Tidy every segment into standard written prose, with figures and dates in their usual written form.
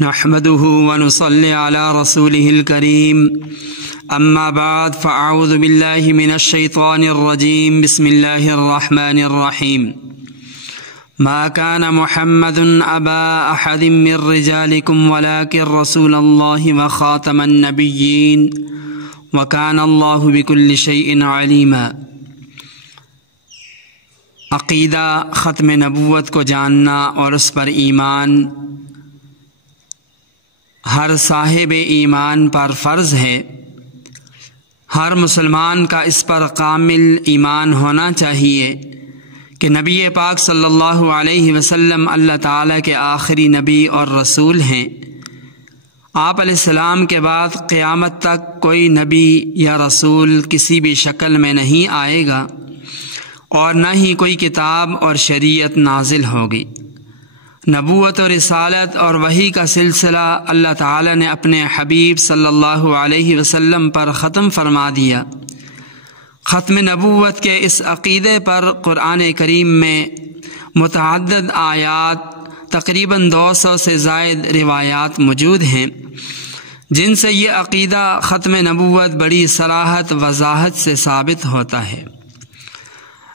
نحمده ونصلي على رسوله الكريم اما بعد فاعوذ بالله من الشيطان الرجيم بسم الله الرحمن الرحيم ما كان محمد ابا احد من رجالكم ولكن رسول الله وخاتم النبيين وكان الله بكل شيء عليما۔ عقیدہ ختم نبوت کو جاننا اور اس پر ایمان ہر صاحب ایمان پر فرض ہے۔ ہر مسلمان کا اس پر کامل ایمان ہونا چاہیے کہ نبی پاک صلی اللہ علیہ وسلم اللہ تعالیٰ کے آخری نبی اور رسول ہیں۔ آپ علیہ السلام کے بعد قیامت تک کوئی نبی یا رسول کسی بھی شکل میں نہیں آئے گا اور نہ ہی کوئی کتاب اور شریعت نازل ہوگی۔ نبوت و رسالت اور وحی کا سلسلہ اللہ تعالیٰ نے اپنے حبیب صلی اللہ علیہ وسلم پر ختم فرما دیا۔ ختم نبوت کے اس عقیدے پر قرآن کریم میں متعدد آیات، تقریباً 200 سے زائد روایات موجود ہیں، جن سے یہ عقیدہ ختم نبوت بڑی صراحت وضاحت سے ثابت ہوتا ہے۔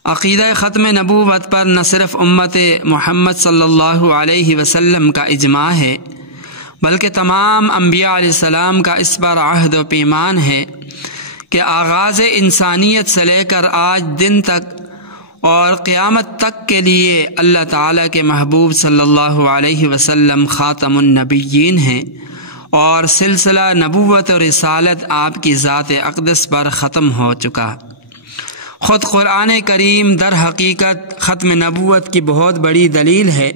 عقیدہ ختم نبوت پر نہ صرف امت محمد صلی اللہ علیہ وسلم کا اجماع ہے، بلکہ تمام انبیاء علیہ السلام کا اس پر عہد و پیمان ہے کہ آغاز انسانیت سے لے کر آج دن تک اور قیامت تک کے لیے اللہ تعالیٰ کے محبوب صلی اللہ علیہ وسلم خاتم النبیین ہیں، اور سلسلہ نبوت و رسالت آپ کی ذات اقدس پر ختم ہو چکا۔ خود قرآن کریم در حقیقت ختم نبوت کی بہت بڑی دلیل ہے،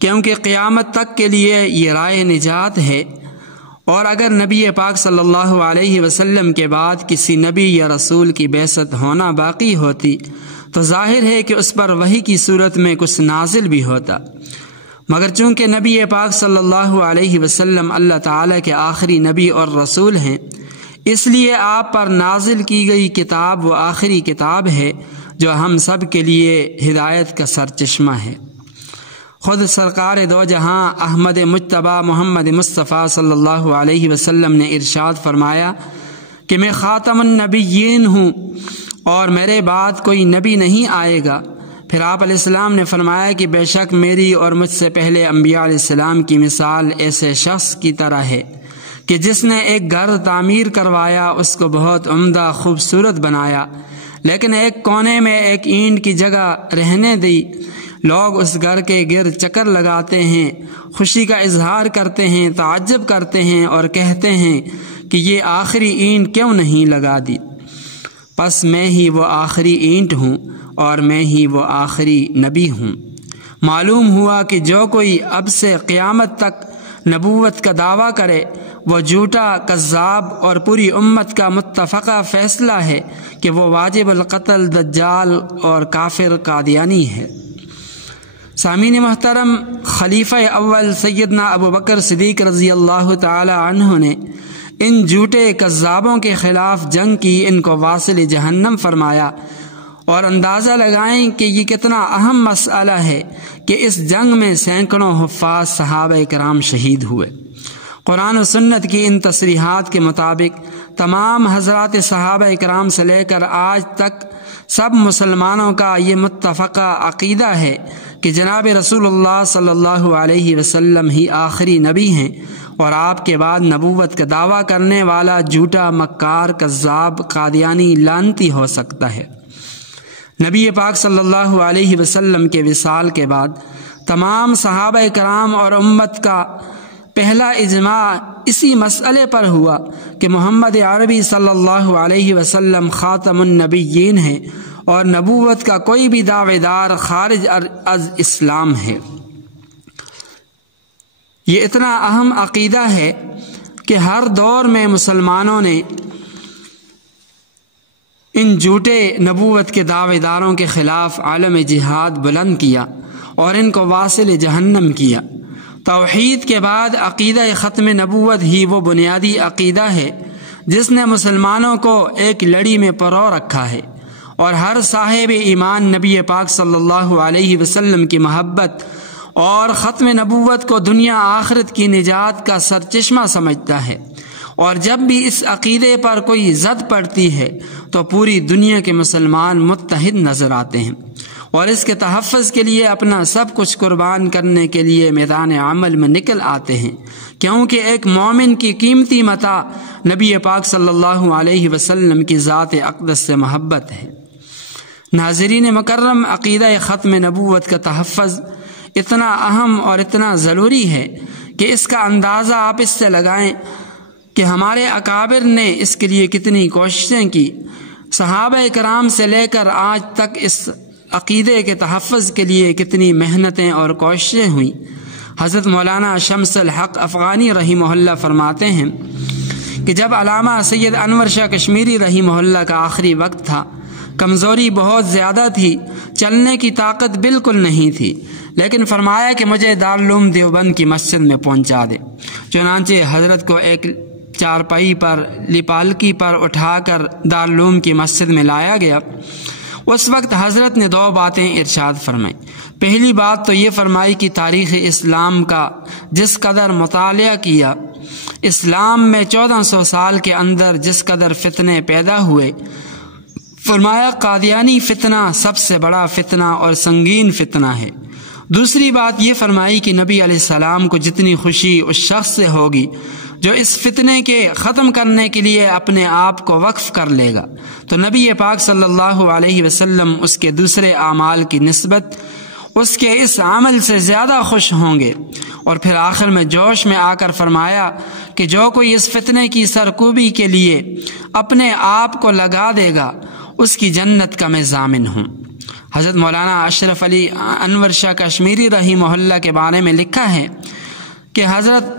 کیونکہ قیامت تک کے لیے یہ رائے نجات ہے، اور اگر نبی پاک صلی اللہ علیہ وسلم کے بعد کسی نبی یا رسول کی بعثت ہونا باقی ہوتی تو ظاہر ہے کہ اس پر وحی کی صورت میں کچھ نازل بھی ہوتا، مگر چونکہ نبی پاک صلی اللہ علیہ وسلم اللہ تعالیٰ کے آخری نبی اور رسول ہیں، اس لیے آپ پر نازل کی گئی کتاب وہ آخری کتاب ہے جو ہم سب کے لیے ہدایت کا سرچشمہ ہے۔ خود سرکار دو جہاں احمد مجتبیٰ محمد مصطفیٰ صلی اللہ علیہ وسلم نے ارشاد فرمایا کہ میں خاتم النبیین ہوں اور میرے بعد کوئی نبی نہیں آئے گا۔ پھر آپ علیہ السلام نے فرمایا کہ بے شک میری اور مجھ سے پہلے انبیاء علیہ السلام کی مثال ایسے شخص کی طرح ہے کہ جس نے ایک گھر تعمیر کروایا، اس کو بہت عمدہ خوبصورت بنایا، لیکن ایک کونے میں ایک اینٹ کی جگہ رہنے دی۔ لوگ اس گھر کے گرد چکر لگاتے ہیں، خوشی کا اظہار کرتے ہیں، تعجب کرتے ہیں اور کہتے ہیں کہ یہ آخری اینٹ کیوں نہیں لگا دی؟ پس میں ہی وہ آخری اینٹ ہوں اور میں ہی وہ آخری نبی ہوں۔ معلوم ہوا کہ جو کوئی اب سے قیامت تک نبوت کا دعویٰ کرے وہ جھوٹا، کذاب اور پوری امت کا متفقہ فیصلہ ہے کہ وہ واجب القتل، دجال اور کافر قادیانی ہے۔ سامعین محترم، خلیفہ اول سیدنا ابو بکر صدیق رضی اللہ تعالی عنہ نے ان جھوٹے کذابوں کے خلاف جنگ کی، ان کو واصل جہنم فرمایا، اور اندازہ لگائیں کہ یہ کتنا اہم مسئلہ ہے کہ اس جنگ میں سینکڑوں حفاظ صحابہ کرام شہید ہوئے۔ قرآن و سنت کی ان تصریحات کے مطابق تمام حضرات صحابہ کرام سے لے کر آج تک سب مسلمانوں کا یہ متفقہ عقیدہ ہے کہ جناب رسول اللہ صلی اللہ علیہ وسلم ہی آخری نبی ہیں، اور آپ کے بعد نبوت کا دعویٰ کرنے والا جھوٹا، مکار، کذاب، قادیانی، لعنتی ہو سکتا ہے۔ نبی پاک صلی اللہ علیہ وسلم کے وصال کے بعد تمام صحابہ کرام اور امت کا پہلا اجماع اسی مسئلے پر ہوا کہ محمد عربی صلی اللہ علیہ وسلم خاتم النبیین ہے اور نبوت کا کوئی بھی دعوے دار خارج از اسلام ہے۔ یہ اتنا اہم عقیدہ ہے کہ ہر دور میں مسلمانوں نے ان جھوٹے نبوت کے دعوے داروں کے خلاف عالم جہاد بلند کیا اور ان کو واصل جہنم کیا۔ توحید کے بعد عقیدہ ختم نبوت ہی وہ بنیادی عقیدہ ہے جس نے مسلمانوں کو ایک لڑی میں پرو رکھا ہے، اور ہر صاحب ایمان نبی پاک صلی اللہ علیہ وسلم کی محبت اور ختم نبوت کو دنیا آخرت کی نجات کا سرچشمہ سمجھتا ہے، اور جب بھی اس عقیدے پر کوئی زد پڑتی ہے تو پوری دنیا کے مسلمان متحد نظر آتے ہیں اور اس کے تحفظ کے لیے اپنا سب کچھ قربان کرنے کے لیے میدان عمل میں نکل آتے ہیں، کیونکہ ایک مومن کی قیمتی متاع نبی پاک صلی اللہ علیہ وسلم کی ذات اقدس سے محبت ہے۔ ناظرین مکرم، عقیدہ ختم نبوت کا تحفظ اتنا اہم اور اتنا ضروری ہے کہ اس کا اندازہ آپ اس سے لگائیں کہ ہمارے اکابر نے اس کے لیے کتنی کوششیں کی۔ صحابہ کرام سے لے کر آج تک اس عقیدے کے تحفظ کے لیے کتنی محنتیں اور کوششیں ہوئیں۔ حضرت مولانا شمس الحق افغانی رحمہ اللہ فرماتے ہیں کہ جب علامہ سید انور شاہ کشمیری رحمہ اللہ کا آخری وقت تھا، کمزوری بہت زیادہ تھی، چلنے کی طاقت بالکل نہیں تھی، لیکن فرمایا کہ مجھے دارالعلوم دیوبند کی مسجد میں پہنچا دے۔ چنانچہ حضرت کو ایک چارپائی پر لپالکی پر اٹھا کر دارالعلوم کی مسجد میں لایا گیا۔ اس وقت حضرت نے 2 باتیں ارشاد فرمائیں۔ پہلی بات تو یہ فرمائی کہ تاریخ اسلام کا جس قدر مطالعہ کیا، اسلام میں 1400 سال کے اندر جس قدر فتنے پیدا ہوئے، فرمایا قادیانی فتنہ سب سے بڑا فتنہ اور سنگین فتنہ ہے۔ دوسری بات یہ فرمائی کہ نبی علیہ السلام کو جتنی خوشی اس شخص سے ہوگی جو اس فتنے کے ختم کرنے کے لیے اپنے آپ کو وقف کر لے گا، تو نبی پاک صلی اللہ علیہ وسلم اس کے دوسرے اعمال کی نسبت اس کے اس عمل سے زیادہ خوش ہوں گے۔ اور پھر آخر میں جوش میں آ کر فرمایا کہ جو کوئی اس فتنے کی سرکوبی کے لیے اپنے آپ کو لگا دے گا، اس کی جنت کا میں ضامن ہوں۔ حضرت مولانا اشرف علی انور شاہ کشمیری رحمہ اللہ کے بارے میں لکھا ہے کہ حضرت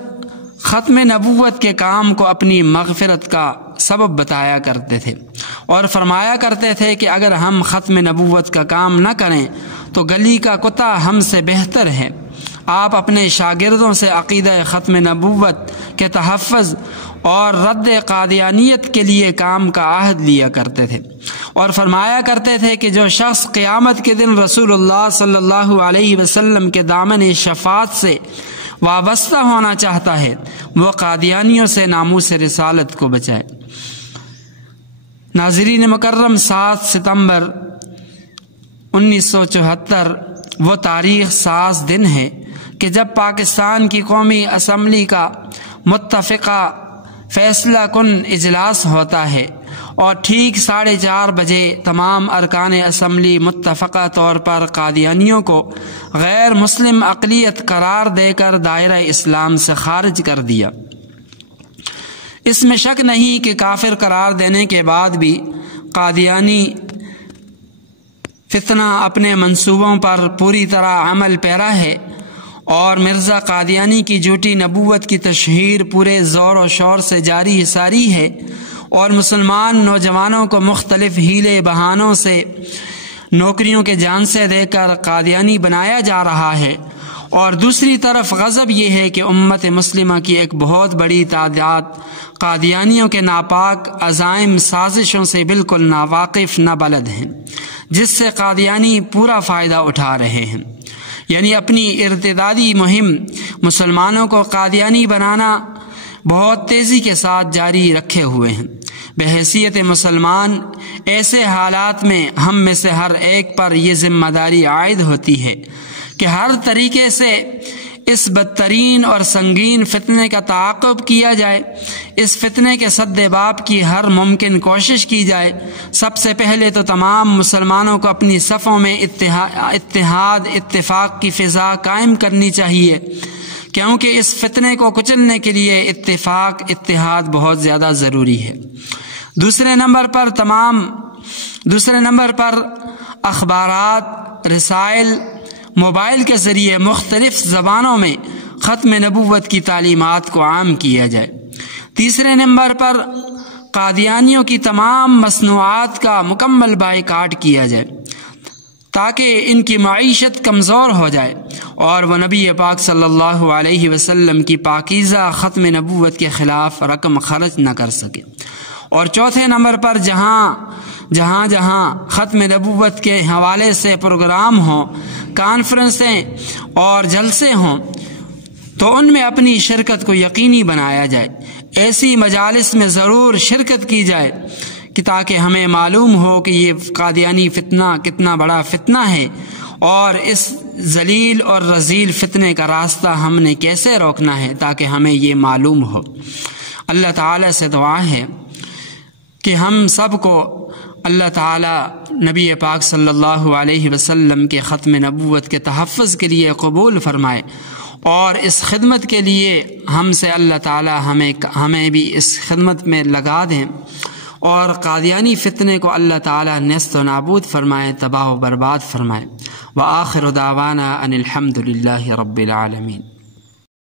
ختم نبوت کے کام کو اپنی مغفرت کا سبب بتایا کرتے تھے اور فرمایا کرتے تھے کہ اگر ہم ختم نبوت کا کام نہ کریں تو گلی کا کتا ہم سے بہتر ہے۔ آپ اپنے شاگردوں سے عقیدہ ختم نبوت کے تحفظ اور رد قادیانیت کے لیے کام کا عہد لیا کرتے تھے اور فرمایا کرتے تھے کہ جو شخص قیامت کے دن رسول اللہ صلی اللہ علیہ وسلم کے دامن شفاعت سے وابستہ ہونا چاہتا ہے، وہ قادیانیوں سے ناموس رسالت کو بچائے۔ ناظرین مکرم، 7 ستمبر 1974 وہ تاریخ ساز دن ہے کہ جب پاکستان کی قومی اسمبلی کا متفقہ فیصلہ کن اجلاس ہوتا ہے اور ٹھیک 4:30 بجے تمام ارکان اسمبلی متفقہ طور پر قادیانیوں کو غیر مسلم اقلیت قرار دے کر دائرہ اسلام سے خارج کر دیا۔ اس میں شک نہیں کہ کافر قرار دینے کے بعد بھی قادیانی فتنہ اپنے منصوبوں پر پوری طرح عمل پیرا ہے اور مرزا قادیانی کی جھوٹی نبوت کی تشہیر پورے زور و شور سے جاری ساری ہے اور مسلمان نوجوانوں کو مختلف ہیلے بہانوں سے نوکریوں کے جانسے دے کر قادیانی بنایا جا رہا ہے، اور دوسری طرف غضب یہ ہے کہ امت مسلمہ کی ایک بہت بڑی تعداد قادیانیوں کے ناپاک عزائم سازشوں سے بالکل ناواقف نہ بلد ہیں، جس سے قادیانی پورا فائدہ اٹھا رہے ہیں۔ یعنی اپنی ارتدادی مہم مسلمانوں کو قادیانی بنانا بہت تیزی کے ساتھ جاری رکھے ہوئے ہیں۔ بحیثیت مسلمان ایسے حالات میں ہم میں سے ہر ایک پر یہ ذمہ داری عائد ہوتی ہے کہ ہر طریقے سے اس بدترین اور سنگین فتنے کا تعاقب کیا جائے، اس فتنے کے سد باب کی ہر ممکن کوشش کی جائے۔ سب سے پہلے تو تمام مسلمانوں کو اپنی صفوں میں اتحاد اتفاق کی فضا قائم کرنی چاہیے، کیونکہ اس فتنے کو کچلنے کے لیے اتفاق اتحاد بہت زیادہ ضروری ہے۔ دوسرے نمبر پر اخبارات، رسائل، موبائل کے ذریعے مختلف زبانوں میں ختم نبوت کی تعلیمات کو عام کیا جائے۔ تیسرے نمبر پر قادیانیوں کی تمام مصنوعات کا مکمل بائیکاٹ کیا جائے تاکہ ان کی معیشت کمزور ہو جائے اور وہ نبی پاک صلی اللہ علیہ وسلم کی پاکیزہ ختم نبوت کے خلاف رقم خرچ نہ کر سکے۔ اور چوتھے نمبر پر جہاں ختم نبوت کے حوالے سے پروگرام ہوں، کانفرنسیں اور جلسے ہوں تو ان میں اپنی شرکت کو یقینی بنایا جائے۔ ایسی مجالس میں ضرور شرکت کی جائے کہ تاکہ ہمیں معلوم ہو کہ یہ قادیانی فتنہ کتنا بڑا فتنہ ہے اور اس ذلیل اور رذیل فتنے کا راستہ ہم نے کیسے روکنا ہے، تاکہ ہمیں یہ معلوم ہو۔ اللہ تعالیٰ سے دعا ہے کہ ہم سب کو اللہ تعالیٰ نبی پاک صلی اللہ علیہ وسلم کے ختم نبوت کے تحفظ کے لیے قبول فرمائے، اور اس خدمت کے لیے ہم سے اللہ تعالیٰ ہمیں بھی اس خدمت میں لگا دیں، اور قادیانی فتنے کو اللہ تعالیٰ نیست و نابود فرمائے، تباہ و برباد فرمائے۔ وآخر دعوانا ان الحمد للہ رب العالمین۔